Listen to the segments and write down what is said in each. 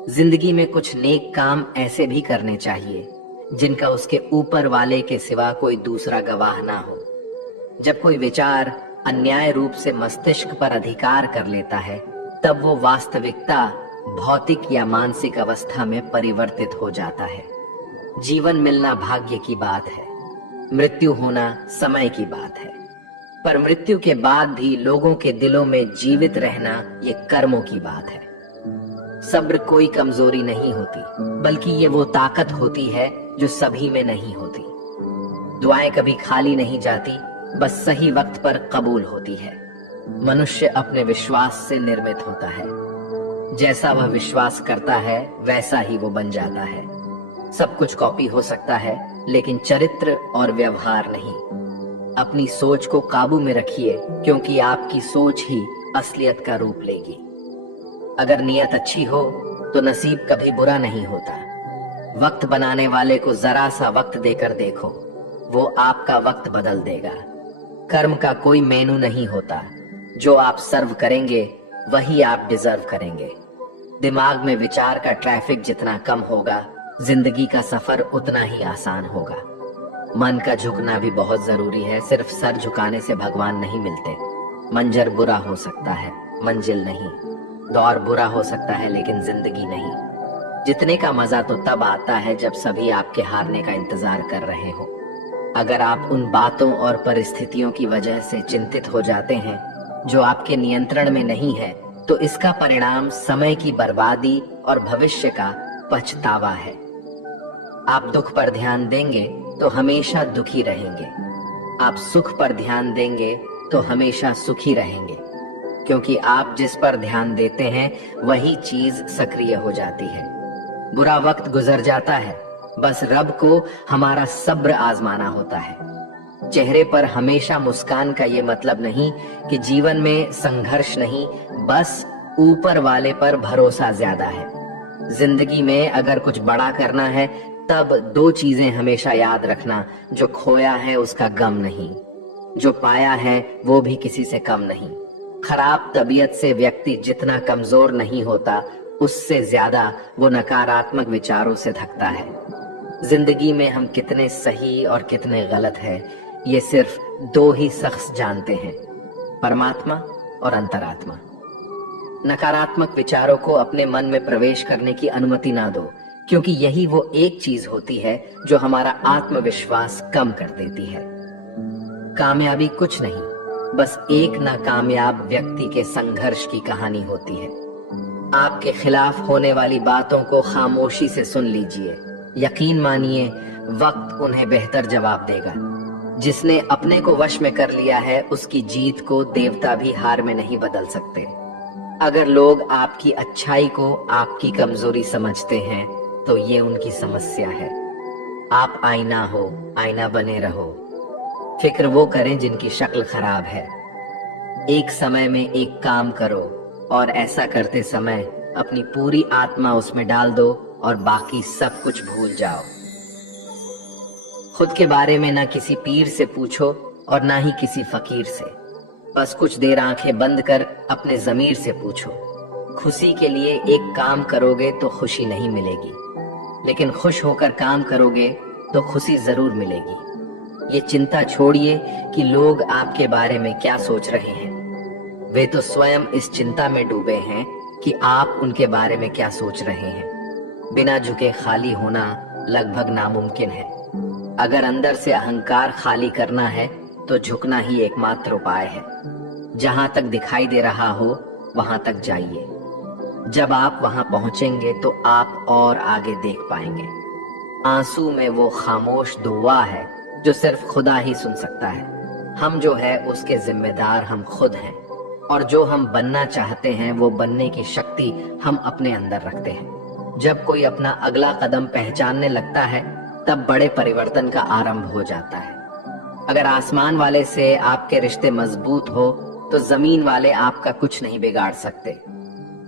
जिंदगी में कुछ नेक काम ऐसे भी करने चाहिए जिनका उसके ऊपर वाले के सिवा कोई दूसरा गवाह ना हो। जब कोई विचार अन्याय रूप से मस्तिष्क पर अधिकार कर लेता है, तब वो वास्तविकता भौतिक या मानसिक अवस्था में परिवर्तित हो जाता है। जीवन मिलना भाग्य की बात है, मृत्यु होना समय की बात है, पर मृत्यु के बाद भी लोगों के दिलों में जीवित रहना ये कर्मों की बात है। सब्र कोई कमजोरी नहीं होती, बल्कि ये वो ताकत होती है जो सभी में नहीं होती। दुआएं कभी खाली नहीं जाती, बस सही वक्त पर कबूल होती है। मनुष्य अपने विश्वास से निर्मित होता है। जैसा वह विश्वास करता है वैसा ही वो बन जाता है। सब कुछ कॉपी हो सकता है, लेकिन चरित्र और व्यवहार नहीं। अपनी सोच को काबू में रखिए, क्योंकि आपकी सोच ही असलियत का रूप लेगी। अगर नियत अच्छी हो तो नसीब कभी बुरा नहीं होता। वक्त बनाने वाले को जरा सा वक्त देकर देखो, वो आपका वक्त बदल देगा। कर्म का कोई मेनू नहीं होता, जो आप सर्व करेंगे वही आप डिजर्व करेंगे। दिमाग में विचार का ट्रैफिक जितना कम होगा, जिंदगी का सफर उतना ही आसान होगा। मन का झुकना भी बहुत जरूरी है। सिर्फ सर झुकाने से भगवान नहीं मिलते। मंजर बुरा हो सकता है, मंजिल नहीं। दौर बुरा हो सकता है, लेकिन जिंदगी नहीं। जीतने का मजा तो तब आता है जब सभी आपके हारने का इंतजार कर रहे हो। अगर आप उन बातों और परिस्थितियों की वजह से चिंतित हो जाते हैं जो आपके नियंत्रण में नहीं है, तो इसका परिणाम समय की बर्बादी और भविष्य का पछतावा है। आप दुख पर ध्यान देंगे तो हमेशा दुखी रहेंगे। आप सुख पर ध्यान देंगे तो हमेशा सुखी रहेंगे, क्योंकि आप जिस पर ध्यान देते हैं वही चीज सक्रिय हो जाती है। बुरा वक्त गुजर जाता है, बस रब को हमारा सब्र आजमाना होता है। चेहरे पर हमेशा मुस्कान का ये मतलब नहीं कि जीवन में संघर्ष नहीं, बस ऊपर वाले पर भरोसा ज्यादा है। जिंदगी में अगर कुछ बड़ा करना है, तब दो चीजें हमेशा याद रखना। जो खोया है उसका गम नहीं, जो पाया है वो भी किसी से कम नहीं। खराब तबीयत से व्यक्ति जितना कमजोर नहीं होता, उससे ज्यादा वो नकारात्मक विचारों से थकता है। जिंदगी में हम कितने सही और कितने गलत हैं, ये सिर्फ दो ही शख्स जानते हैं, परमात्मा और अंतरात्मा। नकारात्मक विचारों को अपने मन में प्रवेश करने की अनुमति ना दो, क्योंकि यही वो एक चीज होती है जो हमारा आत्मविश्वास कम कर देती है। कामयाबी कुछ नहीं, बस एक नाकामयाब व्यक्ति के संघर्ष की कहानी होती है। आपके खिलाफ होने वाली बातों को खामोशी से सुन लीजिए। यकीन मानिए, वक्त उन्हें बेहतर जवाब देगा। जिसने अपने को वश में कर लिया है, उसकी जीत को देवता भी हार में नहीं बदल सकते। अगर लोग आपकी अच्छाई को आपकी कमजोरी समझते हैं, तो ये उनकी समस्या है। आप आईना हो, आईना बने रहो। फिक्र वो करें जिनकी शक्ल खराब है। एक समय में एक काम करो, और ऐसा करते समय अपनी पूरी आत्मा उसमें डाल दो और बाकी सब कुछ भूल जाओ। खुद के बारे में ना किसी पीर से पूछो और ना ही किसी फकीर से। बस कुछ देर आंखें बंद कर अपने जमीर से पूछो। खुशी के लिए एक काम करोगे तो खुशी नहीं मिलेगी, लेकिन खुश होकर काम करोगे तो खुशी जरूर मिलेगी। ये चिंता छोड़िए कि लोग आपके बारे में क्या सोच रहे हैं। वे तो स्वयं इस चिंता में डूबे हैं कि आप उनके बारे में क्या सोच रहे हैं। बिना झुके खाली होना लगभग नामुमकिन है। अगर अंदर से अहंकार खाली करना है, तो झुकना ही एकमात्र उपाय है। जहां तक दिखाई दे रहा हो वहां तक जाइए। जब आप वहां पहुंचेंगे तो आप और आगे देख पाएंगे। आंसू में वो खामोश दुआ है जो सिर्फ खुदा ही सुन सकता है। हम जो है उसके जिम्मेदार हम खुद हैं, और जो हम बनना चाहते हैं वो बनने की शक्ति हम अपने अंदर रखते हैं। जब कोई अपना अगला कदम पहचानने लगता है, तब बड़े परिवर्तन का आरंभ हो जाता है। अगर आसमान वाले से आपके रिश्ते मजबूत हो, तो जमीन वाले आपका कुछ नहीं बिगाड़ सकते।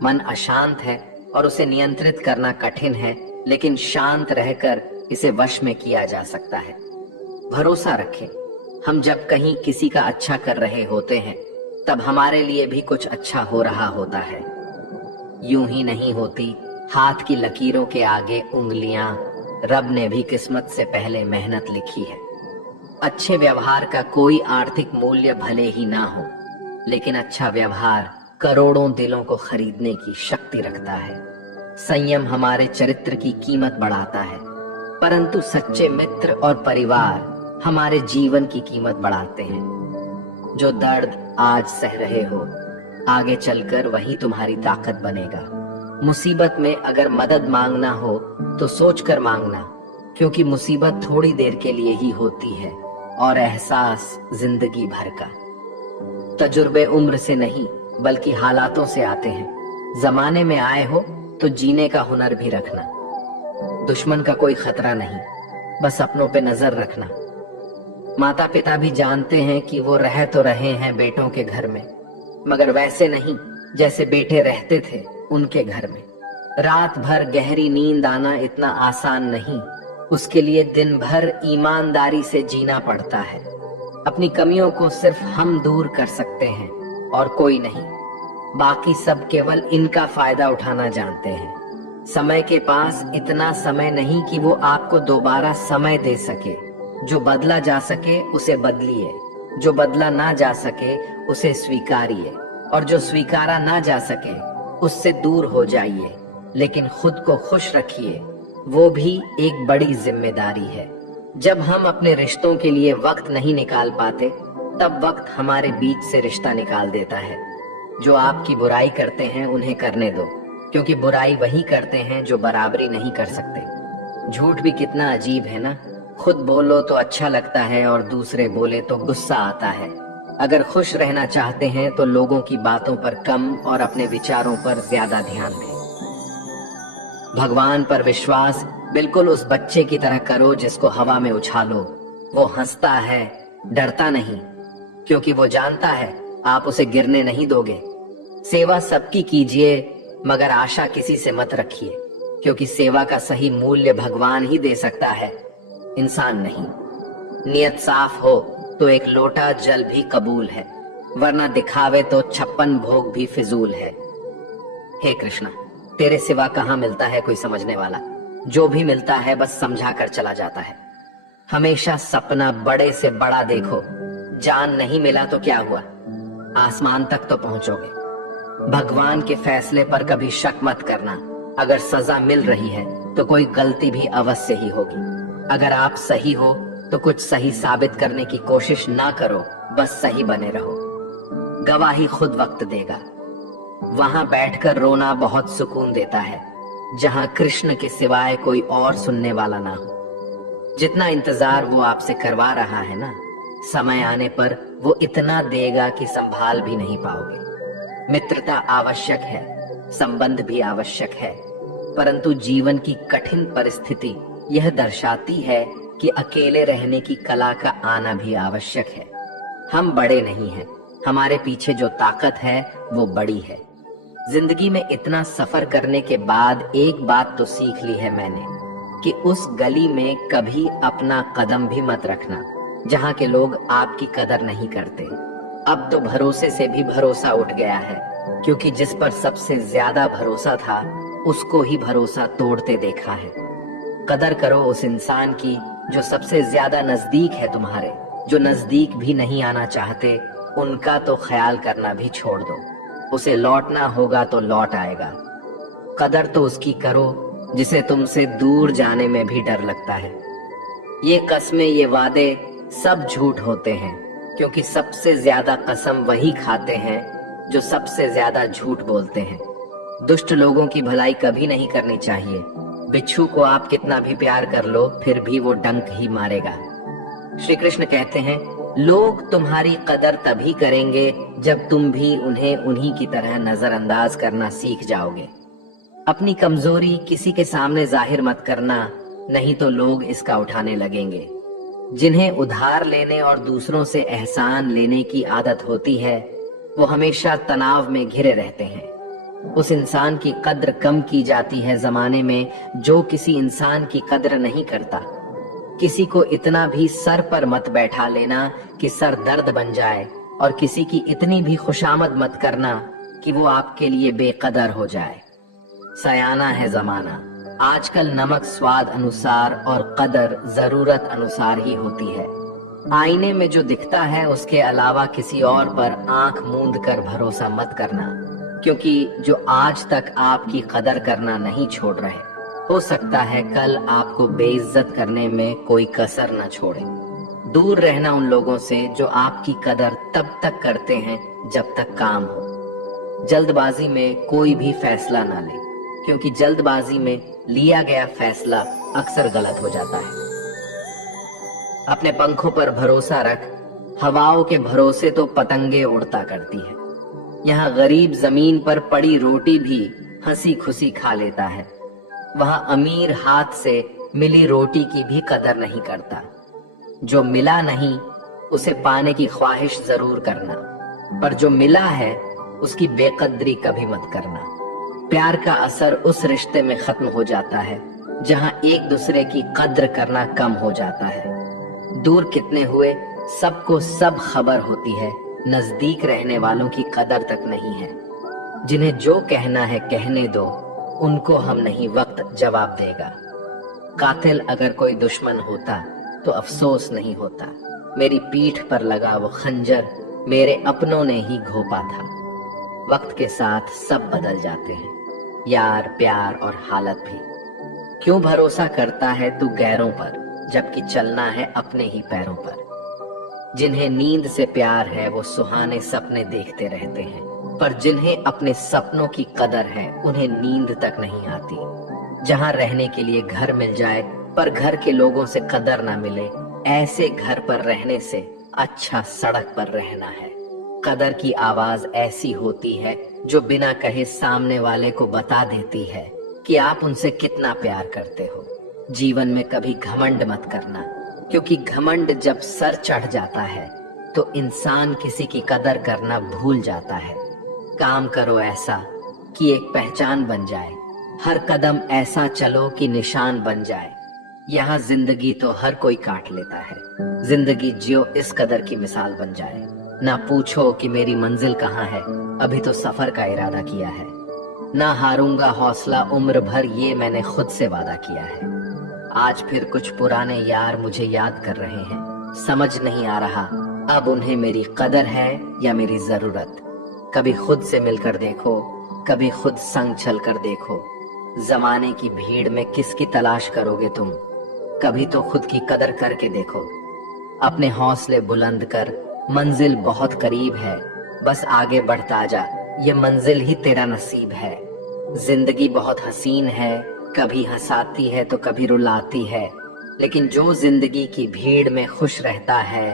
मन अशांत है और उसे नियंत्रित करना कठिन है, लेकिन शांत रहकर इसे वश में किया जा सकता है। भरोसा रखें, हम जब कहीं किसी का अच्छा कर रहे होते हैं, तब हमारे लिए भी कुछ अच्छा हो रहा होता है। यूं ही नहीं होती, हाथ की लकीरों के आगे उंगलियां रब ने भी किस्मत से पहले मेहनत लिखी है। अच्छे व्यवहार का कोई आर्थिक मूल्य भले ही ना हो, लेकिन अच्छा व्यवहार करोड़ों दिलों को खरीदने की शक्ति रखता है। संयम हमारे चरित्र की कीमत बढ़ाता है, परंतु सच्चे मित्र और परिवार हमारे जीवन की कीमत बढ़ाते हैं। जो दर्द आज सह रहे हो, आगे चलकर वही तुम्हारी ताकत बनेगा। मुसीबत में अगर मदद मांगना हो तो सोचकर मांगना, क्योंकि मुसीबत थोड़ी देर के लिए ही होती है और एहसास जिंदगी भर का। तजुर्बे उम्र से नहीं बल्कि हालातों से आते हैं। जमाने में आए हो तो जीने का हुनर भी रखना। दुश्मन का कोई खतरा नहीं, बस अपनों पे नजर रखना। माता पिता भी जानते हैं कि वो रह तो रहे हैं बेटों के घर में, मगर वैसे नहीं जैसे बेटे रहते थे उनके घर में। रात भर गहरी नींद आना इतना आसान नहीं, उसके लिए दिन भर ईमानदारी से जीना पड़ता है। अपनी कमियों को सिर्फ हम दूर कर सकते हैं और कोई नहीं। बाकी सब केवल इनका फायदा उठाना जानते हैं। समय के पास इतना समय नहीं कि वो आपको दोबारा समय दे सके। जो बदला जा सके उसे बदलिए, जो बदला ना जा सके उसे स्वीकारिए, और जो स्वीकारा ना जा सके उससे दूर हो जाइए। लेकिन खुद को खुश रखिए, वो भी एक बड़ी जिम्मेदारी है। जब हम अपने रिश्तों के लिए वक्त नहीं निकाल पाते, तब वक्त हमारे बीच से रिश्ता निकाल देता है। जो आपकी बुराई करते हैं उन्हें करने दो, क्योंकि बुराई वही करते हैं जो बराबरी नहीं कर सकते। झूठ भी कितना अजीब है ना। खुद बोलो तो अच्छा लगता है और दूसरे बोले तो गुस्सा आता है। अगर खुश रहना चाहते हैं तो लोगों की बातों पर कम और अपने विचारों पर ज्यादा ध्यान दें। भगवान पर विश्वास बिल्कुल उस बच्चे की तरह करो जिसको हवा में उछालो। वो हंसता है, डरता नहीं, क्योंकि वो जानता है आप उसे गिरने नहीं दोगे। सेवा सबकी कीजिए, मगर आशा किसी से मत रखिए, क्योंकि सेवा का सही मूल्य भगवान ही दे सकता है, इंसान नहीं। नियत साफ हो तो एक लोटा जल भी कबूल है, वरना दिखावे तो 56 भोग भी फिजूल है। हे कृष्णा, तेरे सिवा कहाँ मिलता है कोई समझने वाला। जो भी मिलता है बस समझा कर चला जाता है। हमेशा सपना बड़े से बड़ा देखो। जान नहीं मिला तो क्या हुआ, आसमान तक तो पहुंचोगे। भगवान के फैसले पर कभी शक मत करना। अगर सजा मिल रही है तो कोई गलती भी अवश्य ही होगी। अगर आप सही हो तो कुछ सही साबित करने की कोशिश ना करो, बस सही बने रहो। गवाही खुद वक्त देगा। वहां बैठकर रोना बहुत सुकून देता है, जहां कृष्ण के सिवाय कोई और सुनने वाला ना हो। जितना इंतजार वो आपसे करवा रहा है ना, समय आने पर वो इतना देगा कि संभाल भी नहीं पाओगे। मित्रता आवश्यक है, संबंध भी आवश्यक है, परंतु जीवन की कठिन परिस्थिति यह दर्शाती है कि अकेले रहने की कला का आना भी आवश्यक है। हम बड़े नहीं हैं, हमारे पीछे जो ताकत है वो बड़ी है। जिंदगी में इतना सफर करने के बाद एक बात तो सीख ली है मैंने, कि उस गली में कभी अपना कदम भी मत रखना जहाँ के लोग आपकी कदर नहीं करते। अब तो भरोसे से भी भरोसा उठ गया है, क्योंकि जिस पर सबसे ज्यादा भरोसा था उसको ही भरोसा तोड़ते देखा है। कदर करो उस इंसान की जो सबसे ज्यादा नजदीक है तुम्हारे। जो नजदीक भी नहीं आना चाहते उनका तो ख्याल करना भी छोड़ दो। उसे लौटना होगा तो लौट आएगा। कदर तो उसकी करो जिसे तुमसे दूर जाने में भी डर लगता है। ये कस्में, ये वादे सब झूठ होते हैं, क्योंकि सबसे ज्यादा कसम वही खाते हैं जो सबसे ज्यादा झूठ बोलते हैं। दुष्ट लोगों की भलाई कभी नहीं करनी चाहिए। बिच्छू को आप कितना भी प्यार कर लो फिर भी वो डंक ही मारेगा। श्री कृष्ण कहते हैं, लोग तुम्हारी कदर तभी करेंगे जब तुम भी उन्हें उन्हीं की तरह नजरअंदाज करना सीख जाओगे। अपनी कमजोरी किसी के सामने जाहिर मत करना, नहीं तो लोग इसका उठाने लगेंगे। जिन्हें उधार लेने और दूसरों से एहसान लेने की आदत होती है वो हमेशा तनाव में घिरे रहते हैं। उस इंसान की कद्र कम की जाती है जमाने में जो किसी इंसान की कद्र नहीं करता। किसी को इतना भी सर पर मत बैठा लेना कि सर दर्द बन जाए, और किसी की इतनी भी खुशामद मत करना कि वो आपके लिए बेकदर हो जाए। सयाना है जमाना। आजकल नमक स्वाद अनुसार और कदर जरूरत अनुसार ही होती है। आईने में जो दिखता है उसके अलावा किसी और पर आंख मूंद कर भरोसा मत करना, क्योंकि जो आज तक आपकी कदर करना नहीं छोड़ रहे, हो सकता है कल आपको बेइज्जत करने में कोई कसर न छोड़े। दूर रहना उन लोगों से जो आपकी कदर तब तक करते हैं जब तक काम हो। जल्दबाजी में कोई भी फैसला ना ले, क्योंकि जल्दबाजी में लिया गया फैसला अक्सर गलत हो जाता है। अपने पंखों पर भरोसा रख, हवाओं के भरोसे तो पतंगे उड़ता करती है। यहाँ गरीब जमीन पर पड़ी रोटी भी हंसी खुशी खा लेता है। वहां अमीर हाथ से मिली रोटी की भी कदर नहीं करता। जो मिला नहीं उसे पाने की ख्वाहिश जरूर करना, पर जो मिला है उसकी बेकदरी कभी मत करना। प्यार का असर उस रिश्ते में खत्म हो जाता है जहां एक दूसरे की कद्र करना कम हो जाता है। दूर कितने हुए सबको सब खबर होती है, नजदीक रहने वालों की कदर तक नहीं है। जिन्हें जो कहना है कहने दो, उनको हम नहीं, वक्त जवाब देगा। कातिल अगर कोई दुश्मन होता तो अफसोस नहीं होता। मेरी पीठ पर लगा वो खंजर मेरे अपनों ने ही घोंपा था। वक्त के साथ सब बदल जाते हैं, यार, प्यार और हालत भी। क्यों भरोसा करता है तू गैरों पर, जबकि चलना है अपने ही पैरों पर। जिन्हें नींद से प्यार है वो सुहाने सपने देखते रहते हैं, पर जिन्हें अपने सपनों की कदर है उन्हें नींद तक नहीं आती। जहां रहने के लिए घर मिल जाए पर घर के लोगों से कदर ना मिले, ऐसे घर पर रहने से अच्छा सड़क पर रहना है। कदर की आवाज ऐसी होती है जो बिना कहे सामने वाले को बता देती है कि आप उनसे कितना प्यार करते हो। जीवन में कभी घमंड मत करना, क्योंकि घमंड जब सर चढ़ जाता है तो इंसान किसी की कदर करना भूल जाता है। काम करो ऐसा कि एक पहचान बन जाए, हर कदम ऐसा चलो कि निशान बन जाए। यहाँ जिंदगी तो हर कोई काट लेता है, जिंदगी जियो इस कदर की मिसाल बन जाए। ना पूछो कि मेरी मंजिल कहाँ है, अभी तो सफर का इरादा किया है। ना हारूंगा हौसला उम्र भर, ये मैंने खुद से वादा किया है। आज फिर कुछ पुराने यार मुझे याद कर रहे हैं, समझ नहीं आ रहा अब उन्हें मेरी कदर है या मेरी जरूरत। कभी खुद से मिलकर देखो, कभी खुद संग चल कर देखो। जमाने की भीड़ में किसकी तलाश करोगे तुम, कभी तो खुद की कदर करके देखो। अपने हौसले बुलंद कर, मंजिल बहुत करीब है, बस आगे बढ़ता जा, ये मंजिल ही तेरा नसीब है। जिंदगी बहुत हसीन है, कभी हंसाती है तो कभी रुलाती है, लेकिन जो जिंदगी की भीड़ में खुश रहता है,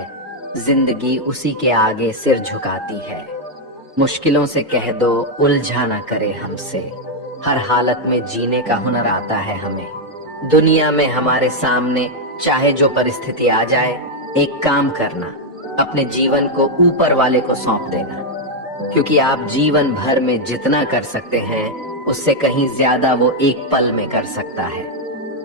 जिंदगी उसी के आगे सिर झुकाती है। मुश्किलों से कह दो उलझा ना करे हमसे, हर हालत में जीने का हुनर आता है हमें। दुनिया में हमारे सामने चाहे जो परिस्थिति आ जाए, एक काम करना, अपने जीवन को ऊपर वाले को सौंप देना, क्योंकि आप जीवन भर में जितना कर सकते हैं उससे कहीं ज्यादा वो एक पल में कर सकता है।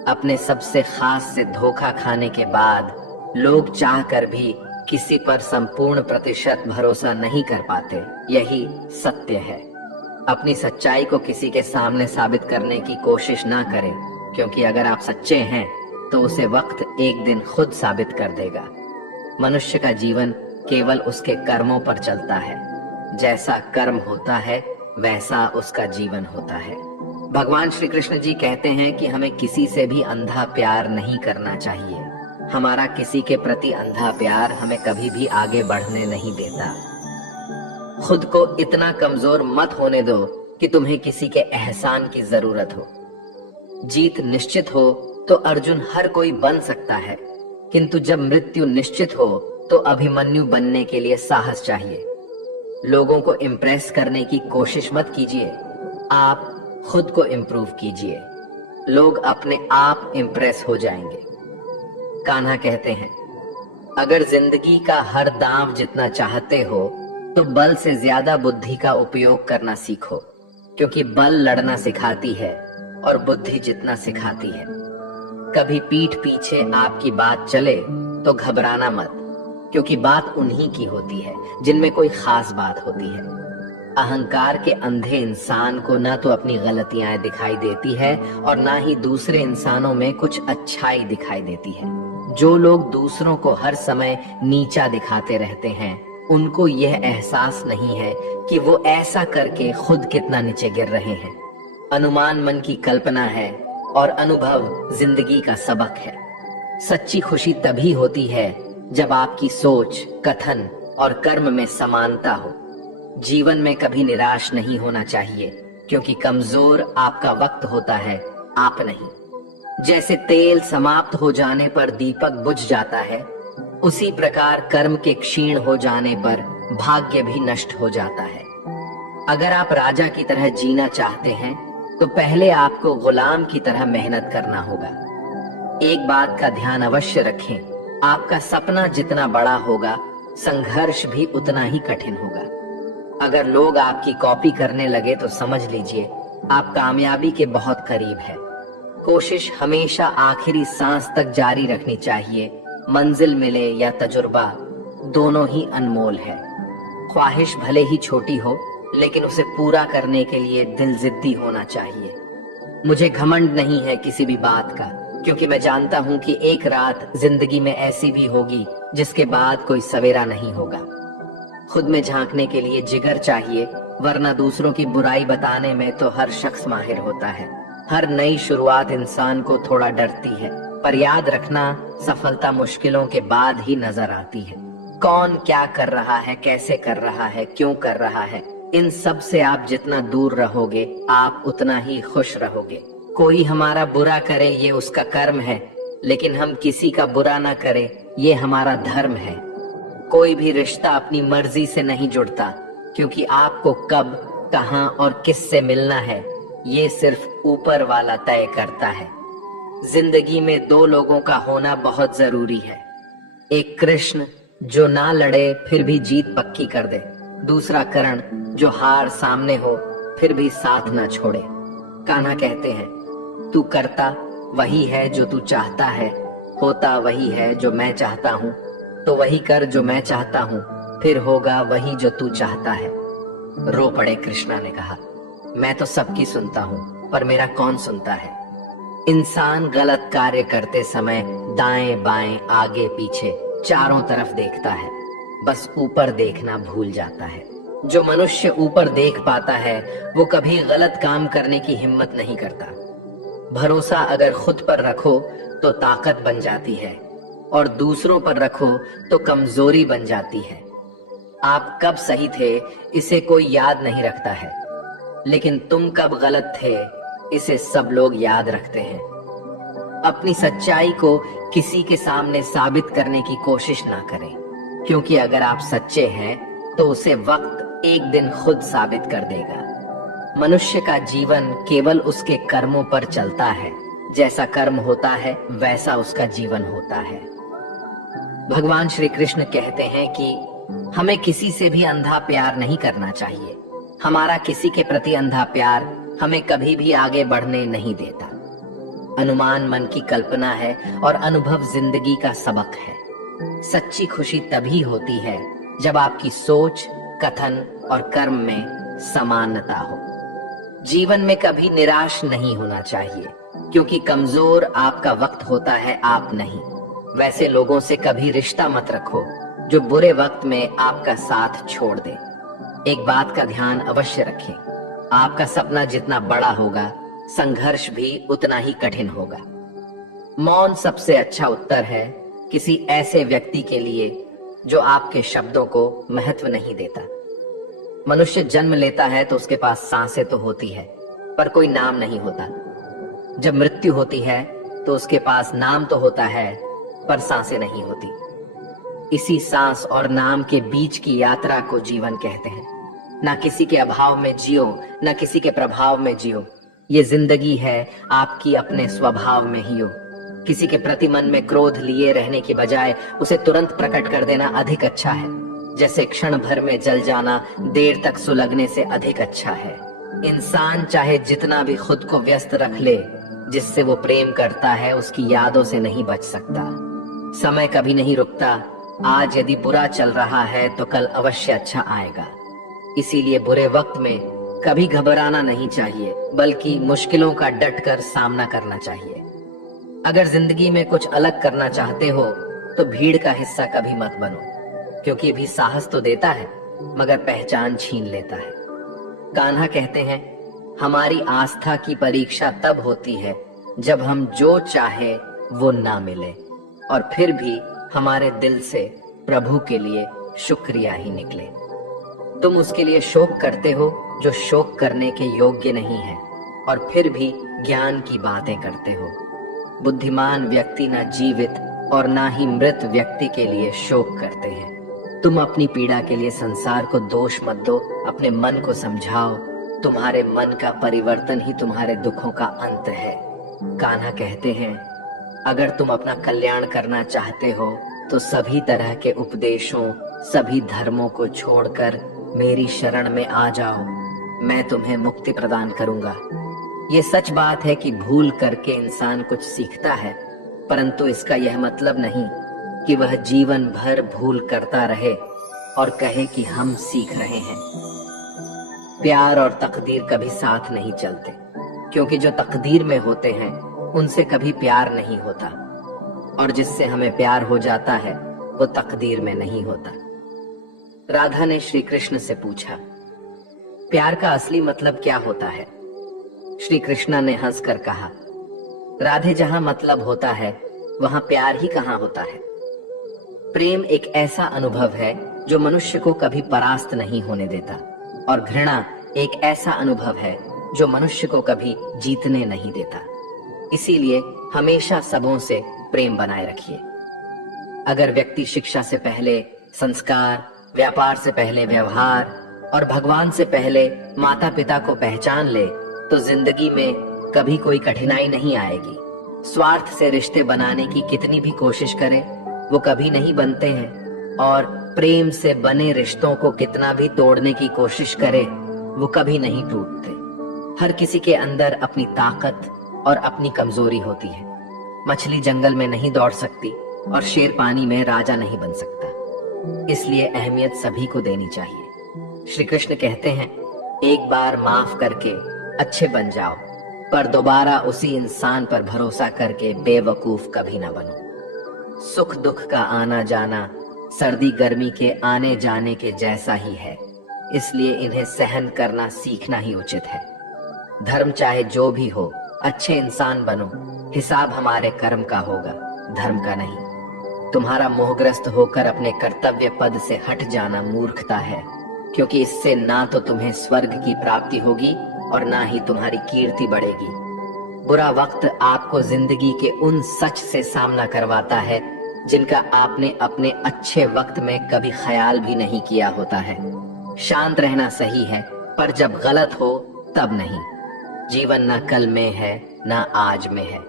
अपने सबसे खास से धोखा खाने के बाद लोग चाहकर भी किसी पर संपूर्ण प्रतिशत भरोसा नहीं कर पाते, यही सत्य है। अपनी सच्चाई को किसी के सामने साबित करने की कोशिश ना करें, क्योंकि अगर आप सच्चे हैं तो उसे वक्त एक दिन खुद साबित कर देगा। मनुष्य का जीवन केवल उसके कर्मों पर चलता है, जैसा कर्म होता है वैसा उसका जीवन होता है। भगवान श्री कृष्ण जी कहते हैं कि हमें किसी से भी अंधा प्यार नहीं करना चाहिए। हमारा किसी के प्रति अंधा प्यार हमें कभी भी आगे बढ़ने नहीं देता। खुद को इतना कमजोर मत होने दो कि तुम्हें किसी के एहसान की जरूरत हो। जीत निश्चित हो तो अर्जुन हर कोई बन सकता है, किंतु जब मृत्यु निश्चित हो तो अभिमन्यु बनने के लिए साहस चाहिए। लोगों को इम्प्रेस करने की कोशिश मत कीजिए, आप खुद को इम्प्रूव कीजिए, लोग अपने आप इम्प्रेस हो जाएंगे। कान्हा कहते हैं, अगर जिंदगी का हर दांव जितना चाहते हो तो बल से ज्यादा बुद्धि का उपयोग करना सीखो, क्योंकि बल लड़ना सिखाती है और बुद्धि जितना सिखाती है। कभी पीठ पीछे आपकी बात चले तो घबराना मत, क्योंकि बात उन्हीं की होती है जिनमें कोई खास बात होती है। अहंकार के अंधे इंसान को ना तो अपनी गलतियां दिखाई देती है और ना ही दूसरे इंसानों में कुछ अच्छाई दिखाई देती है। जो लोग दूसरों को हर समय नीचा दिखाते रहते हैं, उनको यह एहसास नहीं है कि वो ऐसा करके खुद कितना नीचे गिर रहे हैं। अनुमान मन की कल्पना है और अनुभव जिंदगी का सबक है। सच्ची खुशी तभी होती है जब आपकी सोच, कथन और कर्म में समानता हो। जीवन में कभी निराश नहीं होना चाहिए, क्योंकि कमजोर आपका वक्त होता है, आप नहीं। जैसे तेल समाप्त हो जाने पर दीपक बुझ जाता है, उसी प्रकार कर्म के क्षीण हो जाने पर भाग्य भी नष्ट हो जाता है। अगर आप राजा की तरह जीना चाहते हैं तो पहले आपको गुलाम की तरह मेहनत करना होगा। एक बात का ध्यान अवश्य रखें, आपका सपना जितना बड़ा होगा, संघर्ष भी उतना ही कठिन होगा। अगर लोग आपकी कॉपी करने लगे तो समझ लीजिए आप कामयाबी के बहुत करीब है। कोशिश हमेशा आखिरी सांस तक जारी रखनी चाहिए। मंजिल मिले या तजुर्बा, दोनों ही अनमोल है। ख्वाहिश भले ही छोटी हो, लेकिन उसे पूरा करने के लिए दिल जिद्दी होना चाहिए। मुझे घमंड नहीं है किसी भी बात का, क्योंकि मैं जानता हूँ कि एक रात जिंदगी में ऐसी भी होगी जिसके बाद कोई सवेरा नहीं होगा। खुद में झांकने के लिए जिगर चाहिए, वरना दूसरों की बुराई बताने में तो हर शख्स माहिर होता है। हर नई शुरुआत इंसान को थोड़ा डरती है, पर याद रखना, सफलता मुश्किलों के बाद ही नजर आती है। कौन क्या कर रहा है, कैसे कर रहा है, क्यों कर रहा है, इन सब से आप जितना दूर रहोगे, आप उतना ही खुश रहोगे। कोई हमारा बुरा करे ये उसका कर्म है, लेकिन हम किसी का बुरा ना करें ये हमारा धर्म है। कोई भी रिश्ता अपनी मर्जी से नहीं जुड़ता, क्योंकि आपको कब, कहां और किससे मिलना है ये सिर्फ ऊपर वाला तय करता है। जिंदगी में दो लोगों का होना बहुत जरूरी है। एक कृष्ण जो ना लड़े फिर भी जीत पक्की कर दे, दूसरा कर्ण जो हार सामने हो फिर भी साथ ना छोड़े। कान्हा कहते हैं, तू करता वही है जो तू चाहता है, होता वही है जो मैं चाहता हूँ, तो वही कर जो मैं चाहता हूँ, फिर होगा वही जो तू चाहता है। रो पड़े कृष्णा ने कहा, मैं तो सबकी सुनता हूँ, पर मेरा कौन सुनता है। इंसान गलत कार्य करते समय दाएं बाएं आगे पीछे चारों तरफ देखता है, बस ऊपर देखना भूल जाता है। जो मनुष्य ऊपर देख पाता है वो कभी गलत काम करने की हिम्मत नहीं करता। भरोसा अगर खुद पर रखो तो ताकत बन जाती है, और दूसरों पर रखो तो कमजोरी बन जाती है। आप कब सही थे इसे कोई याद नहीं रखता है, लेकिन तुम कब गलत थे इसे सब लोग याद रखते हैं। अपनी सच्चाई को किसी के सामने साबित करने की कोशिश ना करें, क्योंकि अगर आप सच्चे हैं तो उसे वक्त एक दिन खुद साबित कर देगा। मनुष्य का जीवन केवल उसके कर्मों पर चलता है, जैसा कर्म होता है वैसा उसका जीवन होता है। भगवान श्री कृष्ण कहते हैं कि हमें किसी से भी अंधा प्यार नहीं करना चाहिए। हमारा किसी के प्रति अंधा प्यार हमें कभी भी आगे बढ़ने नहीं देता। अनुमान मन की कल्पना है और अनुभव जिंदगी का सबक है। सच्ची खुशी तभी होती है जब आपकी सोच, कथन और कर्म में समानता हो। जीवन में कभी निराश नहीं होना चाहिए, क्योंकि कमजोर आपका वक्त होता है, आप नहीं। वैसे लोगों से कभी रिश्ता मत रखो जो बुरे वक्त में आपका साथ छोड़ दे। एक बात का ध्यान अवश्य रखें, आपका सपना जितना बड़ा होगा, संघर्ष भी उतना ही कठिन होगा। मौन सबसे अच्छा उत्तर है किसी ऐसे व्यक्ति के लिए जो आपके शब्दों को महत्व नहीं देता। मनुष्य जन्म लेता है तो उसके पास सांसें तो होती है, पर कोई नाम नहीं होता। जब मृत्यु होती है तो उसके पास नाम तो होता है, पर सांसें नहीं होती। इसी सांस और नाम के बीच की यात्रा को जीवन कहते हैं। ना किसी के अभाव में जियो, ना किसी के प्रभाव में जियो। ये जिंदगी है आपकी अपने स्वभाव में ही हो। किसी के प्रति मन में क्रोध लिए रहने की बजाय उसे तुरंत प्रकट कर देना अधिक अच्छा है। जैसे क्षण भर में जल जाना देर तक सुलगने से अधिक अच्छा है। इंसान चाहे जितना भी खुद को व्यस्त रख ले, जिससे वो प्रेम करता है उसकी यादों से नहीं बच सकता। समय कभी नहीं रुकता। आज यदि बुरा चल रहा है तो कल अवश्य अच्छा आएगा। इसीलिए बुरे वक्त में कभी घबराना नहीं चाहिए, बल्कि मुश्किलों का डटकर सामना करना चाहिए। अगर जिंदगी में कुछ अलग करना चाहते हो तो भीड़ का हिस्सा कभी मत बनो, क्योंकि भी साहस तो देता है मगर पहचान छीन लेता है। कान्हा कहते हैं, हमारी आस्था की परीक्षा तब होती है जब हम जो चाहे वो ना मिले और फिर भी हमारे दिल से प्रभु के लिए शुक्रिया ही निकले। तुम उसके लिए शोक करते हो जो शोक करने के योग्य नहीं है और फिर भी ज्ञान की बातें करते हो। बुद्धिमान व्यक्ति ना जीवित और ना ही मृत व्यक्ति के लिए शोक करते हैं। तुम अपनी पीड़ा के लिए संसार को दोष मत दो, अपने मन को समझाओ। तुम्हारे मन का परिवर्तन ही तुम्हारे दुखों का अंत है। कान्हा कहते हैं, अगर तुम अपना कल्याण करना चाहते हो तो सभी तरह के उपदेशों, सभी धर्मों को छोड़कर मेरी शरण में आ जाओ, मैं तुम्हें मुक्ति प्रदान करूंगा। ये सच बात है कि भूल करके इंसान कुछ सीखता है, परंतु इसका यह मतलब नहीं कि वह जीवन भर भूल करता रहे और कहे कि हम सीख रहे हैं। प्यार और तकदीर कभी साथ नहीं चलते, क्योंकि जो तकदीर में होते हैं उनसे कभी प्यार नहीं होता, और जिससे हमें प्यार हो जाता है वो तकदीर में नहीं होता। राधा ने श्री कृष्ण से पूछा, प्यार का असली मतलब क्या होता है? श्री कृष्ण ने हंसकर कहा, राधे, जहां मतलब होता है वहां प्यार ही कहां होता है। प्रेम एक ऐसा अनुभव है जो मनुष्य को कभी परास्त नहीं होने देता, और घृणा एक ऐसा अनुभव है जो मनुष्य को कभी जीतने नहीं देता। इसीलिए हमेशा सबों से प्रेम बनाए रखिए। अगर व्यक्ति शिक्षा से पहले संस्कार, व्यापार से पहले व्यवहार और भगवान से पहले माता पिता को पहचान ले तो जिंदगी में कभी कोई कठिनाई नहीं आएगी। स्वार्थ से रिश्ते बनाने की कितनी भी कोशिश करे वो कभी नहीं बनते हैं, और प्रेम से बने रिश्तों को कितना भी तोड़ने की कोशिश करे वो कभी नहीं टूटते। हर किसी के अंदर अपनी ताकत और अपनी कमजोरी होती है। मछली जंगल में नहीं दौड़ सकती और शेर पानी में राजा नहीं बन सकता, इसलिए अहमियत सभी को देनी चाहिए। श्री कृष्ण कहते हैं, एक बार माफ करके अच्छे बन जाओ, पर दोबारा उसी इंसान पर भरोसा करके बेवकूफ कभी ना बनो। सुख दुख का आना जाना सर्दी गर्मी के आने जाने के जैसा ही है, इसलिए इन्हें सहन करना सीखना ही उचित है। धर्म चाहे जो भी हो, अच्छे इंसान बनो, हिसाब हमारे कर्म का होगा, धर्म का नहीं। तुम्हारा मोहग्रस्त होकर अपने कर्तव्य पद से हट जाना मूर्खता है, क्योंकि इससे ना तो तुम्हें स्वर्ग की प्राप्ति होगी और ना ही तुम्हारी कीर्ति बढ़ेगी। बुरा वक्त आपको जिंदगी के उन सच से सामना करवाता है जिनका आपने अपने अच्छे वक्त में कभी ख्याल भी नहीं किया होता है। शांत रहना सही है, पर जब गलत हो तब नहीं। जीवन ना कल में है ना आज में है,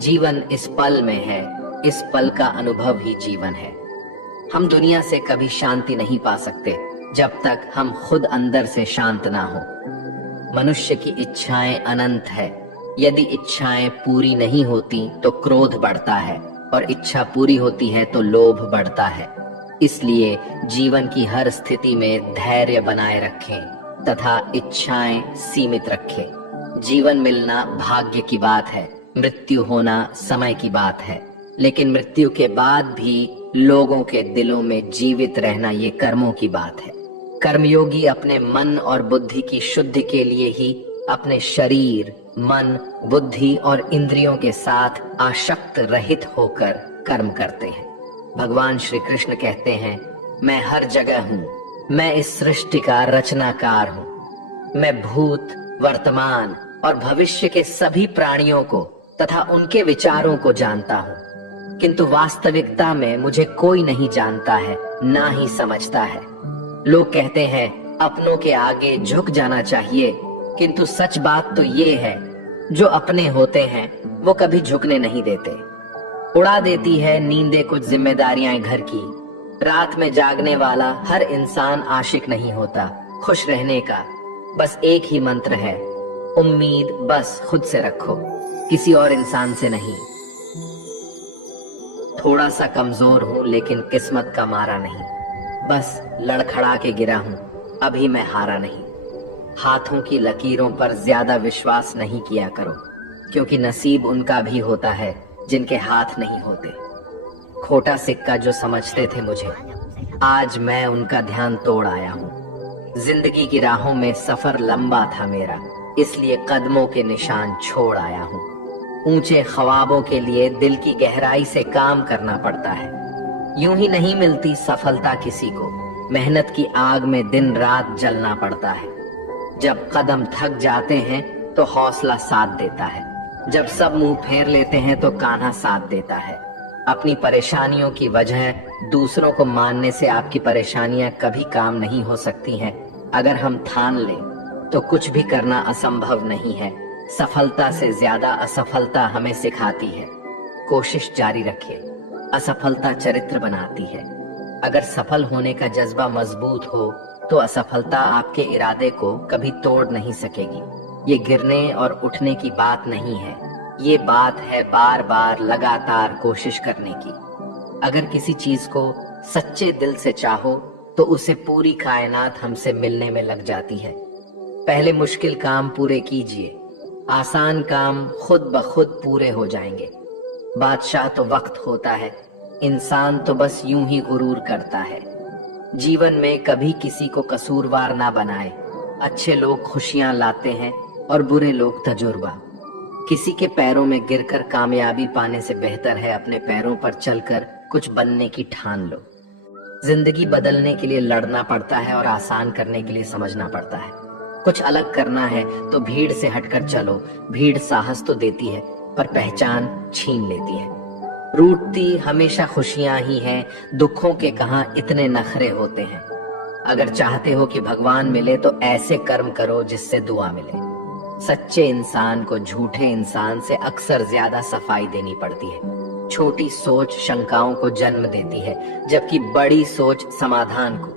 जीवन इस पल में है, इस पल का अनुभव ही जीवन है। हम दुनिया से कभी शांति नहीं पा सकते जब तक हम खुद अंदर से शांत ना हो। मनुष्य की इच्छाएं अनंत है, यदि इच्छाएं पूरी नहीं होती तो क्रोध बढ़ता है, और इच्छा पूरी होती है तो लोभ बढ़ता है। इसलिए जीवन की हर स्थिति में धैर्य बनाए रखें तथा इच्छाएं सीमित रखें। जीवन मिलना भाग्य की बात है, मृत्यु होना समय की बात है, लेकिन मृत्यु के बाद भी लोगों के दिलों में जीवित रहना ये कर्मों की बात है। कर्मयोगी अपने मन और बुद्धि की शुद्धि के लिए ही अपने शरीर, मन, बुद्धि और इंद्रियों के साथ आसक्त रहित होकर कर्म करते हैं। भगवान श्री कृष्ण कहते हैं, मैं हर जगह हूँ, मैं इस सृष्टि का रचनाकार हूँ। मैं भूत, वर्तमान और भविष्य के सभी प्राणियों को तथा उनके विचारों को जानता हूँ, किंतु वास्तविकता में मुझे कोई नहीं जानता है, ना ही समझता है। लोग कहते हैं अपनों के आगे झुक जाना चाहिए, किंतु सच बात तो ये है, जो अपने होते हैं वो कभी झुकने नहीं देते। उड़ा देती है नींदे कुछ जिम्मेदारियां घर की। रात में जागने वाला हर इंसान आशिक नहीं होता। खुश रहने का बस एक ही मंत्र है, उम्मीद बस खुद से रखो, किसी और इंसान से नहीं। थोड़ा सा कमजोर हूं लेकिन किस्मत का मारा नहीं, बस लड़खड़ा के गिरा हूं, अभी मैं हारा नहीं। हाथों की लकीरों पर ज्यादा विश्वास नहीं किया करो, क्योंकि नसीब उनका भी होता है जिनके हाथ नहीं होते। खोटा सिक्का जो समझते थे मुझे, आज मैं उनका ध्यान तोड़ आया हूँ। जिंदगी की राहों में सफर लंबा था मेरा, इसलिए कदमों के निशान छोड़ आया हूँ। ऊंचे ख्वाबों के लिए दिल की गहराई से काम करना पड़ता है। यूं ही नहीं मिलती सफलता किसी को, मेहनत की आग में दिन रात जलना पड़ता है। जब कदम थक जाते हैं तो हौसला साथ देता है, जब सब मुंह फेर लेते हैं तो कान्हा साथ देता है। अपनी परेशानियों की वजह दूसरों को मानने से आपकी परेशानियां कभी काम नहीं हो सकती हैं। अगर हम ठान लें तो कुछ भी करना असंभव नहीं है। सफलता से ज्यादा असफलता हमें सिखाती है। कोशिश जारी रखिए, असफलता चरित्र बनाती है। अगर सफल होने का जज्बा मजबूत हो तो असफलता आपके इरादे को कभी तोड़ नहीं सकेगी। ये गिरने और उठने की बात नहीं है, ये बात है बार बार लगातार कोशिश करने की। अगर किसी चीज को सच्चे दिल से चाहो तो उसे पूरी कायनात हमसे मिलने में लग जाती है। पहले मुश्किल काम पूरे कीजिए, आसान काम खुद ब खुद पूरे हो जाएंगे। बादशाह तो वक्त होता है, इंसान तो बस यूं ही गुरूर करता है। जीवन में कभी किसी को कसूरवार ना बनाए। अच्छे लोग खुशियां लाते हैं और बुरे लोग तजुर्बा। किसी के पैरों में गिरकर कामयाबी पाने से बेहतर है अपने पैरों पर चलकर कुछ बनने की ठान लो। जिंदगी बदलने के लिए लड़ना पड़ता है और आसान करने के लिए समझना पड़ता है। कुछ अलग करना है तो भीड़ से हटकर चलो। भीड़ साहस तो देती है पर पहचान छीन लेती है। रूठती हमेशा खुशियां ही हैं, दुखों के कहां इतने नखरे होते हैं। अगर चाहते हो कि भगवान मिले तो ऐसे कर्म करो जिससे दुआ मिले। सच्चे इंसान को झूठे इंसान से अक्सर ज्यादा सफाई देनी पड़ती है। छोटी सोच शंकाओं को जन्म देती है, जबकि बड़ी सोच समाधान को।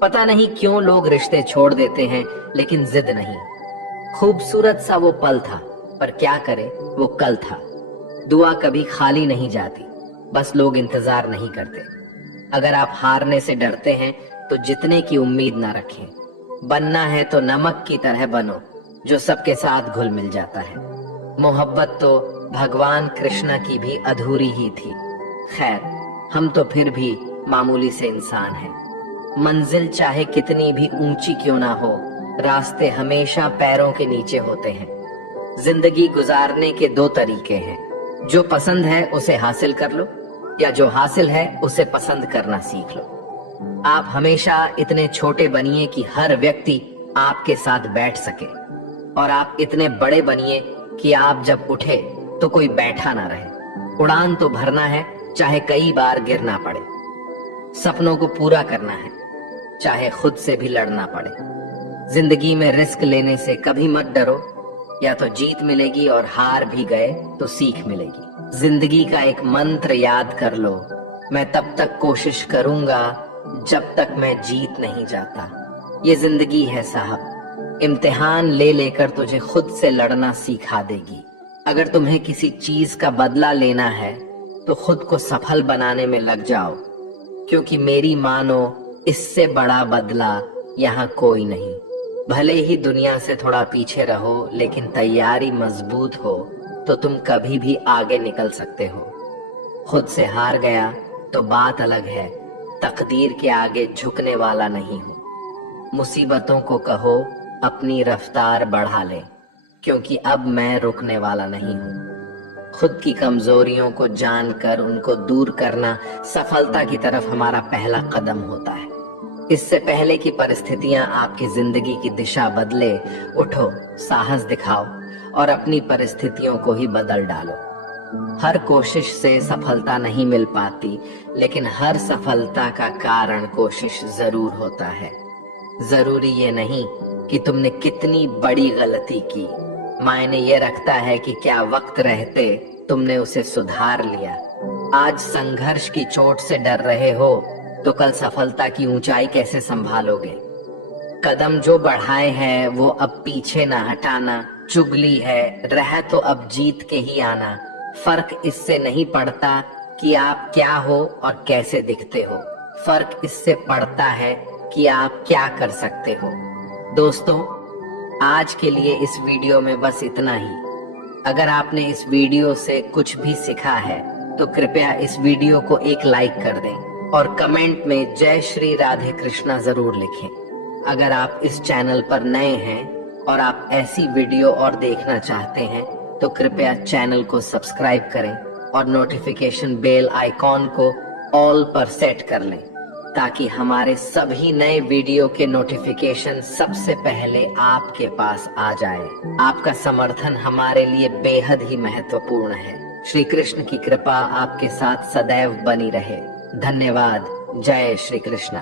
पता नहीं क्यों लोग रिश्ते छोड़ देते हैं, लेकिन जिद नहीं। खूबसूरत सा वो पल था, पर क्या करे वो कल था। दुआ कभी खाली नहीं जाती, बस लोग इंतजार नहीं करते। अगर आप हारने से डरते हैं तो जितने की उम्मीद ना रखें। बनना है तो नमक की तरह बनो, जो सबके साथ घुल मिल जाता है। मोहब्बत तो भगवान कृष्ण की भी अधूरी ही थी। खैर, हम तो फिर भी मामूली से इंसान हैं। मंजिल चाहे कितनी भी ऊंची क्यों ना हो, रास्ते हमेशा पैरों के नीचे होते हैं। जिंदगी गुजारने के दो तरीके हैं, जो पसंद है उसे हासिल कर लो, या जो हासिल है उसे पसंद करना सीख लो। आप हमेशा इतने छोटे बनिए कि हर व्यक्ति आपके साथ बैठ सके, और आप इतने बड़े बनिए कि आप जब उठे तो कोई बैठा ना रहे। उड़ान तो भरना है, चाहे कई बार गिरना पड़े। सपनों को पूरा करना है, चाहे खुद से भी लड़ना पड़े। जिंदगी में रिस्क लेने से कभी मत डरो, या तो जीत मिलेगी और हार भी गए तो सीख मिलेगी। जिंदगी का एक मंत्र याद कर लो, मैं तब तक कोशिश करूंगा जब तक मैं जीत नहीं जाता। ये जिंदगी है साहब, इम्तिहान ले लेकर तुझे खुद से लड़ना सिखा देगी। अगर तुम्हें किसी चीज का बदला लेना है तो खुद को सफल बनाने में लग जाओ, क्योंकि मेरी मानो इससे बड़ा बदला यहाँ कोई नहीं। भले ही दुनिया से थोड़ा पीछे रहो, लेकिन तैयारी मजबूत हो तो तुम कभी भी आगे निकल सकते हो। खुद से हार गया तो बात अलग है, तकदीर के आगे झुकने वाला नहीं हूँ। मुसीबतों को कहो अपनी रफ्तार बढ़ा ले, क्योंकि अब मैं रुकने वाला नहीं हूँ। खुद की कमजोरियों को जानकर उनको दूर करना सफलता की तरफ हमारा पहला कदम होता है। इससे पहले कि परिस्थितियां आपकी जिंदगी की दिशा बदले, उठो, साहस दिखाओ और अपनी परिस्थितियों को ही बदल डालो। हर कोशिश से सफलता नहीं मिल पाती, लेकिन हर सफलता का कारण कोशिश जरूर होता है। जरूरी ये नहीं कि तुमने कितनी बड़ी गलती की, मायने ये रखता है कि क्या वक्त रहते तुमने उसे सुधार लिया। आज संघर्ष की चोट से डर रहे हो तो कल सफलता की ऊंचाई कैसे संभालोगे। कदम जो बढ़ाए हैं वो अब पीछे ना हटाना। चुगली है, रह तो अब जीत के ही आना। फर्क इससे नहीं पड़ता कि आप क्या हो और कैसे दिखते हो, फर्क इससे पड़ता है कि आप क्या कर सकते हो। दोस्तों, आज के लिए इस वीडियो में बस इतना ही। अगर आपने इस वीडियो से कुछ भी सीखा है तो कृपया इस वीडियो को एक लाइक कर दें और कमेंट में जय श्री राधे कृष्णा जरूर लिखें। अगर आप इस चैनल पर नए हैं और आप ऐसी वीडियो और देखना चाहते हैं तो कृपया चैनल को सब्सक्राइब करें और नोटिफिकेशन बेल आइकॉन को ऑल पर सेट कर लें ताकि हमारे सभी नए वीडियो के नोटिफिकेशन सबसे पहले आपके पास आ जाए। आपका समर्थन हमारे लिए बेहद ही महत्वपूर्ण है। श्री कृष्ण की कृपा आपके साथ सदैव बनी रहे। धन्यवाद। जय श्री कृष्ण।